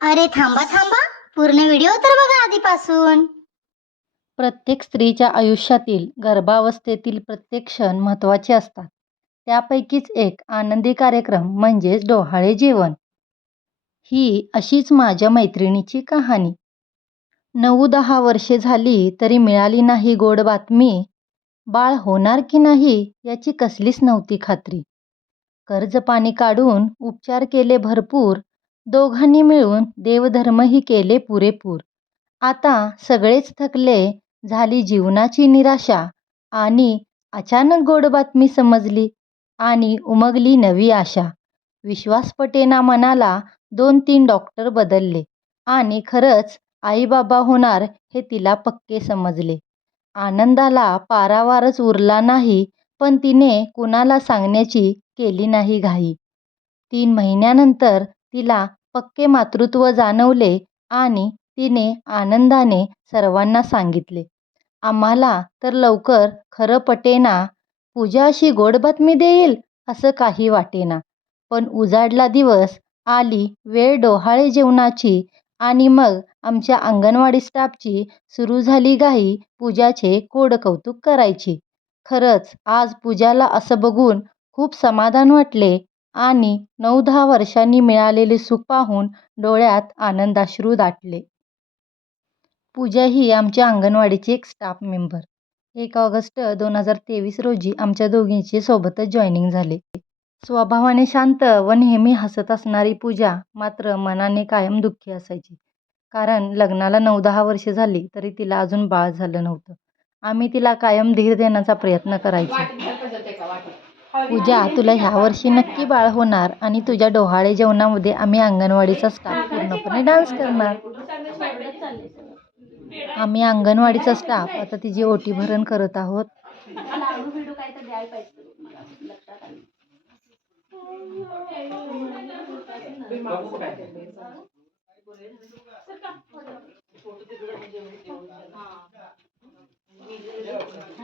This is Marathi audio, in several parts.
अरे थांबा थांबा. पूर्ण व्हिडिओ तर बघा आधीपासून. प्रत्येक स्त्रीच्या आयुष्यातील गर्भावस्थेतील प्रत्येक क्षण महत्त्वाचे असतात. त्यापैकीच एक आनंदी कार्यक्रम म्हणजेच डोहाळे जेवण. ही अशीच माझ्या मैत्रिणीची कहाणी. नऊ दहा वर्षे झाली तरी मिळाली नाही गोड बातमी. बाळ होणार की नाही याची कसलीच नव्हती खात्री. कर्ज पाणी काढून उपचार केले भरपूर. दोघांनी मिळून देवधर्मही केले पुरेपूर. आता सगळेच थकले झाली जीवनाची निराशा. आणि अचानक गोड बातमी समजली आणि उमगली नवी आशा. विश्वास पटेना मनाला दोन तीन डॉक्टर बदलले. आणि खरंच आईबाबा होणार हे तिला पक्के समजले. आनंदाला पारावारच उरला नाही पण तिने कुणाला सांगण्याची केली नाही घाई. तीन महिन्यानंतर तिला पक्के मातृत्व जाणवले आणि तिने आनंदाने सर्वांना सांगितले आम्हाला तर लवकर खरं पटेना पूजा अशी गोड बातमी देईल असं काही वाटेना पण उजाडला दिवस आली वेळ डोहाळे जेवणाची आणि मग आमच्या अंगणवाडी स्टाफची सुरू झाली घाई पूजाचे कोड कौतुक करायची. खरंच आज पूजाला असं बघून खूप समाधान वाटले आणि नऊ दहा वर्षांनी मिळालेले सुख पाहून डोळ्यात आनंदाश्रू दाटले. पूजा ही आमच्या अंगणवाडीची एक स्टाफ मेंबर. एक ऑगस्ट दोन हजार तेवीस रोजी आमच्या दोघींचे सोबतच जॉईनिंग झाले. स्वभावाने शांत व नेहमी हसत असणारी पूजा मात्र मनाने कायम दुःखी असायची. कारण लग्नाला नऊ दहा वर्षे झाली तरी तिला अजून बाळ झालं नव्हतं. आम्ही तिला कायम धीर देण्याचा प्रयत्न करायचो. पूजा तुला ह्या वर्षी नक्की बाळ होणार आणि तुझ्या डोहाळे जेवणामध्ये आम्ही अंगणवाडीचा स्टाफ पूर्णपणे डान्स करणार. आम्ही अंगणवाडीचा स्टाफ आता तिची ओटी भरण करत आहोत.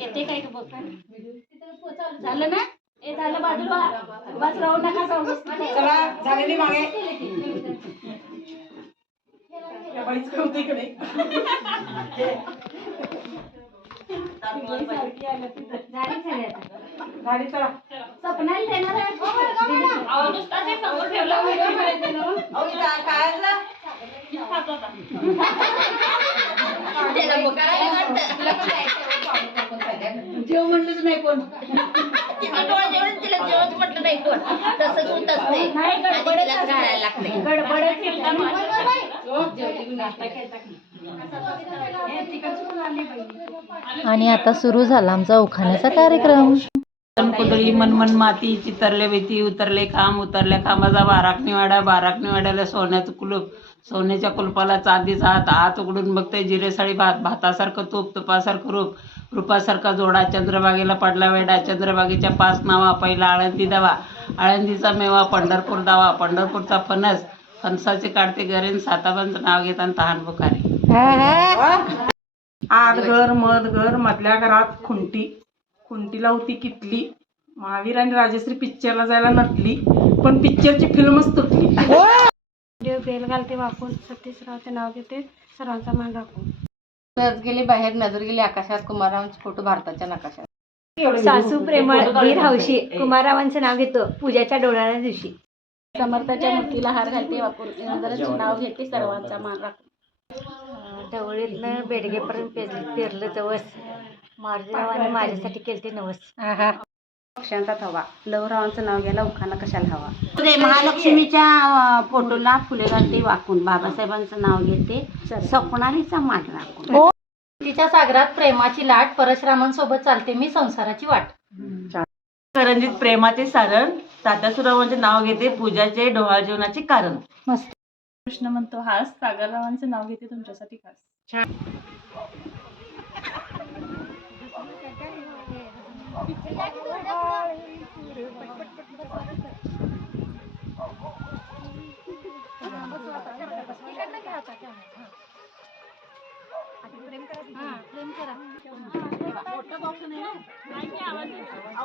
येते काय बघ झालं ना? ए झालं बाजूला बस राहू नका चला झालेली मागे. बाईच काय चला. समोर ठेवलं? जेव म्हणलंच नाही कोण. म्हटलं नाही कोण. तसंच होत असते. घालायला लागते आणि आता सुरू झाला आमचा उखाण्याचा कार्यक्रम. कुदळी मनमन माती चितरले वेती उतरले खांब उतरल्या खांबाचा बाराकणी वाडा बाराकणी वाड्याला सोन्याचं कुलूप. सोन्याच्या कुलपाला चांदीचा हात हात उघडून बघते जिरे साडी भात भातासारखं तूप तुपासारखं रूप. रूपासारखा जोडा चंद्रबागेला पडला वेडा चंद्रबागेच्या पाच नावा पहिला आळंदी दावा. आळंदीचा मेवा पंढरपूर दावा पंढरपूरचा फणस. फणसाचे काढते गरेन साताबांचं नाव घेताना तहान बुखारी आत घर मध घर मधल्या घरात खुंटी. खुंटीला होती किटली. महावीर आणि राजश्री पिक्चरला जायला नटली पण पिक्चरची फिल्मच तुटली. देव बेल घालते वाकून सतीशरावचे नाव घेते सर्वांचा मान राखून. सहज गेली बाहेर नजर गेली आकाशात. कुमारांचे फोटो भारताच्या नकाशात. सासू प्रेमळ वीर हौशी. कुमाररावांचं नाव घेतो पूजाच्या डोळ्याच्या दिवशी. समर्थाच्या मूर्तीला हार घालते वापर नाव घेते सर्वांचा मान राखते ढवळीतनं बेडगेपर्यंत पेरलं पेरलं जवस. माझ्यासाठी केलते नवस. पक्ष्यांचा थवा लवरावांचं नाव घ्यायला उखाणा कशाला हवा? महालक्ष्मीच्या फोटोला फुले घालते वाकून. बाबासाहेबांचं नाव घेते. स्वप्नालीचा मान राखून. तिच्या सागरात प्रेमाची लाट परशुरामांसोबत चालते मी संसाराची वाट. करंजीत प्रेमाचे सारण तात्यासुरावांचे नाव घेते पूजाचे डोहाळ जेवणाचे कारण. मस्त. कृष्ण म्हणतो हास सागररावांचं नाव घेते तुमच्यासाठी खास.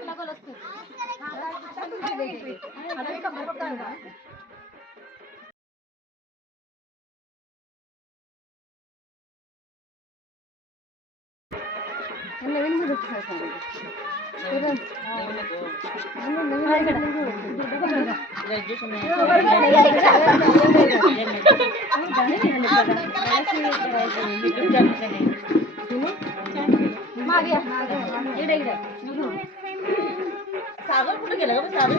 लागल असते ಇಲ್ಲ ಎಲ್ಲಿ ಬಿಟ್ಟು ಸಾಗರ್ ಕುಟುಂಬ ಸಾಗರ್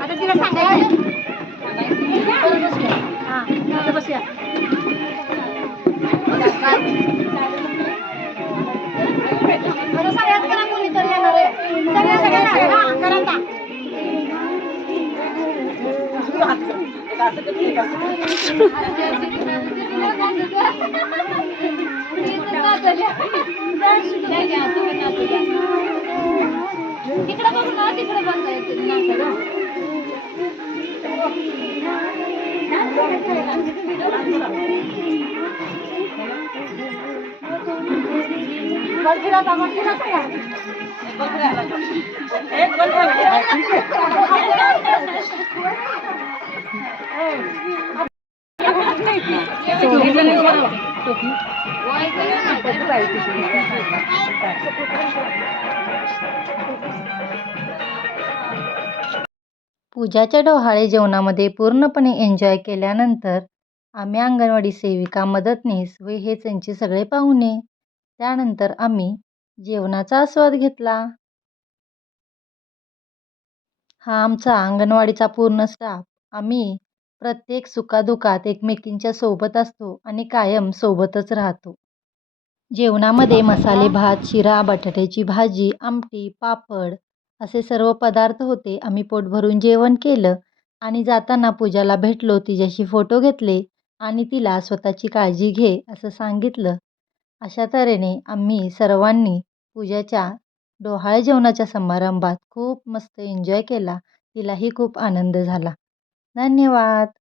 आता तिला सांगायचं बसूया सगळ्यात करा कोणीतरी येणार आहे. सगळ्या सगळ्या करा तिकडे बघू ना तिकडे बघायचं पूजाच्या डोहाळे जेवणामध्ये पूर्णपणे एन्जॉय केल्यानंतर आम्ही अंगणवाडी सेविका मदतनीस व हे त्यांचे सगळे पाहुणे. त्यानंतर आम्ही जेवणाचा आस्वाद घेतला. हा आमचा अंगणवाडीचा पूर्ण स्टाफ आम्ही प्रत्येक सुखादुखात एकमेकींच्या सोबत असतो आणि कायम सोबतच राहतो. जेवणामध्ये मसाले भात शिरा बटाट्याची भाजी आमटी पापड असे सर्व पदार्थ होते. आम्ही पोट भरून जेवण केलं आणि जाताना पूजाला भेटलो. तिच्याशी फोटो घेतले आणि तिला स्वतःची काळजी घे असं सांगितलं. अशा तऱ्हेने आम्ही सर्वांनी पूजाच्या डोहाळे जेवणाच्या समारंभात खूप मस्त एन्जॉय केला. तिलाही खूप आनंद झाला. धन्यवाद